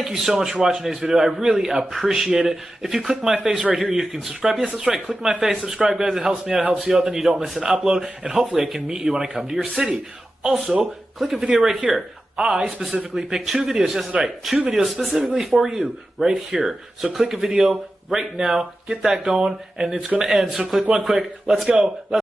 thank you so much for watching today's video. I really appreciate it. If you click my face right here, you can subscribe. Yes, that's right. Click my face, subscribe, guys. It helps me out, it helps you out. Then you don't miss an upload. And hopefully I can meet you when I come to your city. Also, click a video right here. I specifically picked 2 videos, yes, that's right, 2 videos specifically for you right here. So click a video right now, get that going, and it's going to end. So click one quick. Let's go.